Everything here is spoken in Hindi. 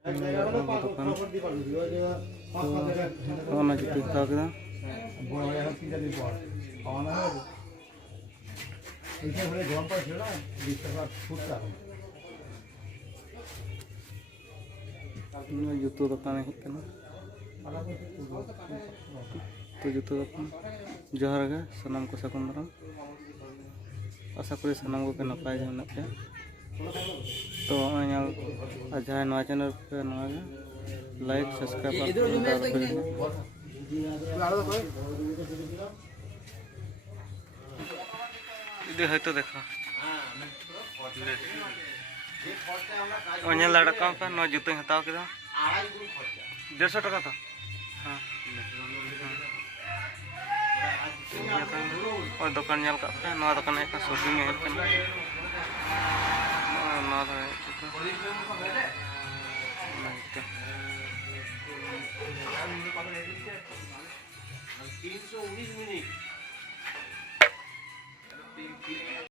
दुकान तो जुते हताव केदा जुतो दुकान हेकना तो जुतो दुकान जोहार गे सानाम को सागुन दाराम आशा करी सानाम को नपाय गे मेनाग पे तो जहाँ नवा चैनल पे नवा लाइक सब्सक्राइब इधर है तो देखो अनिल लड़का पे नवा जूते हताव केदा 150 टका था हाँ और दुकान नल का पे नवा दुकान है शॉपिंग है